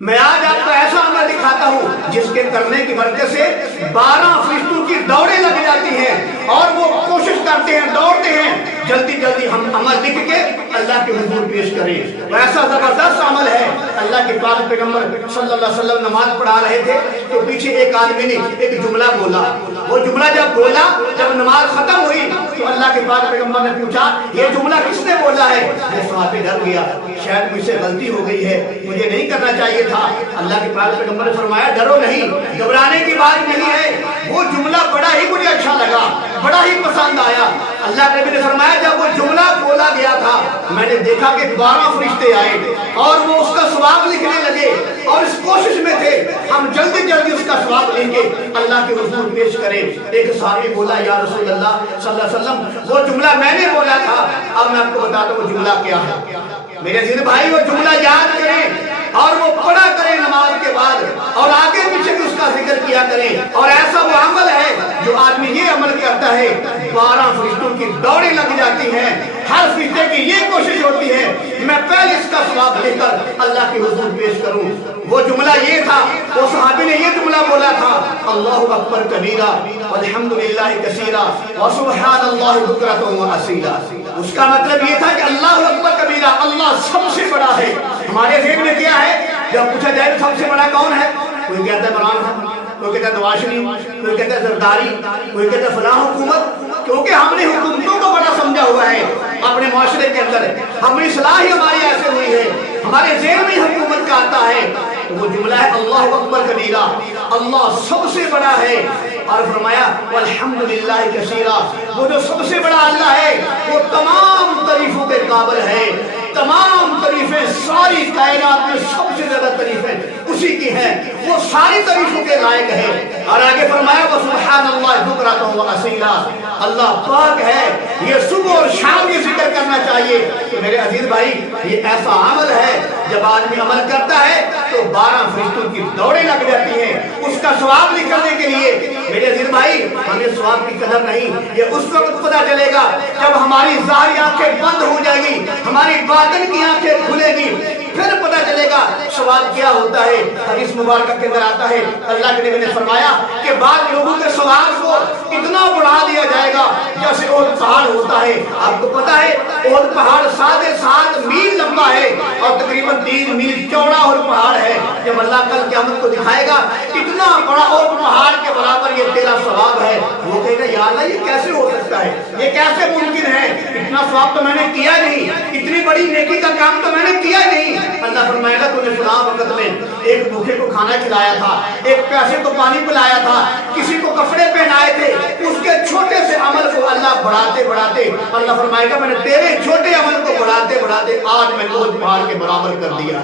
میں آج آپ کو ایسا عمل دکھاتا ہوں جس کے کرنے کی برکت سے 12 فرشتوں کی دوڑیں لگ جاتی ہیں اور وہ کوشش کرتے ہیں، دوڑتے ہیں جلدی جلدی ہم عمل لکھ کے اللہ کے حضور پیش کریں۔ وہ ایسا زبردست عمل ہے۔ اللہ کے پاک پیغمبر صلی اللہ علیہ وسلم نماز پڑھا رہے تھے تو پیچھے ایک آدمی نے ایک جملہ بولا۔ وہ جملہ جب بولا، جب نماز ختم ہوئی تو اللہ کے پاک پیغمبر نے پوچھا یہ جملہ کس نے بولا ہے؟ یہ صحابی ڈر گیا، شاید مجھ سے غلطی ہو گئی ہے، مجھے نہیں کرنا چاہیے تھا۔ اللہ کے پاک پیغمبر نے فرمایا ڈرو نہیں، گھبرانے کی بات نہیں ہے، وہ جملہ بڑا ہی مجھے اچھا لگا، بڑا ہی پسند آیا۔ اللہ کے نبی نے فرمایا جب وہ جملہ بولا گیا تھا میں نے دیکھا کہ 12 فرشتے آئے اور وہ اس کا ثواب لکھنے لگے اور اس کوشش میں تھے ہم جلدی جلدی اس کا ثواب لیں گے، اللہ کے حضور پیش کریں۔ ایک صحابی بولا یا رسول اللہ صلی اللہ علیہ وسلم وہ جملہ میں نے بولا تھا، اب میں آپ کو بتاتا ہوں وہ جملہ کیا ہے۔ میرے عزیز بھائی وہ جملہ یاد کریں اور وہ پڑھا کریں نماز کے بعد اور آگے پیچھے بھی اس کا ذکر کیا کریں۔ اور ایسا وہ عمل ہے جو آدمی یہ عمل کرتا ہے 12 فرشتوں کی دوڑیں لگ جاتی ہیں، ہر فرشتے کی یہ کوشش ہوتی ہے میں پہلے اس کا ثواب لے کر اللہ کے حضور پیش کروں۔ وہ جملہ یہ تھا، وہ صحابی نے یہ جملہ بولا تھا اللہ اکبر کبیرہ والحمدللہ کثیرہ وسبحان اللہ بکرۃ واصیلا۔ اس کا مطلب یہ تھا کہ اللہ اکبر کبیرہ، اللہ سب سے بڑا ہے۔ ہمارے ذہن میں کیا ہے جب پوچھا جائے سب سے بڑا کون ہے؟ کوئی کہتا ہے عمران خان، کوئی کہتا ہے نواز شریف، کوئی کہتا ہے زرداری، کوئی کہتا ہے فلاں حکومت، کیونکہ ہم نے حکومتوں کو بڑا سمجھا ہوا ہے اپنے معاشرے کے اندر، ہماری اصلاح ہی ہماری ایسے ہوئی ہے، ہمارے ذہن میں حکومت کا آتا ہے تو وہ جملہ ہے اللہ اکبر کبیرہ، اللہ سب سے بڑا ہے۔ اور فرمایا والحمدللہ کثیرہ، وہ جو سب سے بڑا اللہ ہے وہ تمام تعریفوں کے قابل ہے، تمام تعریفیں ساری کائنات میں سب سے زیادہ تعریفیں اسی کی ہیں، وہ ساری تعریفوں کے لائق ہے۔ اور آگے فرمایا وسبحان اللہ بکرۃ واصیلا، اللہ پاک ہے، یہ صبح اور شام یہ ذکر کرنا چاہیے۔ تو میرے عزیز بھائی یہ ایسا عمل ہے جب آدمی عمل کرتا ہے تو 12 فرشتوں کی دوڑیں لگ جاتی ہیں اس کا ثواب نکلنے کے لیے۔ میرے عزیز بھائی ہمیں ثواب کی قدر نہیں، یہ اس وقت پتہ چلے گا جب ہماری ظاہری آنکھیں بند ہو جائے گی، ہماری باطن کی آنکھیں کھلے گی، پھر پتہ چلے گا ثواب کیا ہوتا ہے۔ حدیث مبارکہ کے اندر آتا ہے اللہ کے نبی نے فرمایا کہ بعض لوگوں کے ثواب کو اتنا بڑھا دیا جائے گا جیسے احد پہاڑ ہوتا ہے۔ آپ کو پتہ ہے احد پہاڑ 7.7 میل لمبا ہے اور تقریباً 3 میل چوڑا احد پہاڑ ہے۔ جب اللہ کل قیامت کو دکھائے گا اتنا بڑا احد پہاڑ کے برابر یہ تیرا ثواب ہے، وہ کہے گا یا اللہ یہ کیسے ہو سکتا ہے، یہ کیسے ممکن ہے، اتنا ثواب تو میں نے کیا نہیں، اتنی بڑی نیکی کا کام تو میں نے کیا نہیں۔ اللہ فرمائے گا تو نے فلاں وقت میں ایک بھوکے کو کھانا کھلایا تھا، ایک پیاسے کو پانی پلایا تھا، کسی کو کپڑے پہنائے تھے، اس کے چھوٹے سے عمل کو اللہ بڑھاتے بڑھاتے اللہ فرمائے گا میں نے تیرے چھوٹے عمل کو بڑھاتے بڑھاتے آج میں احد پہاڑ کے برابر کر دیا ہے۔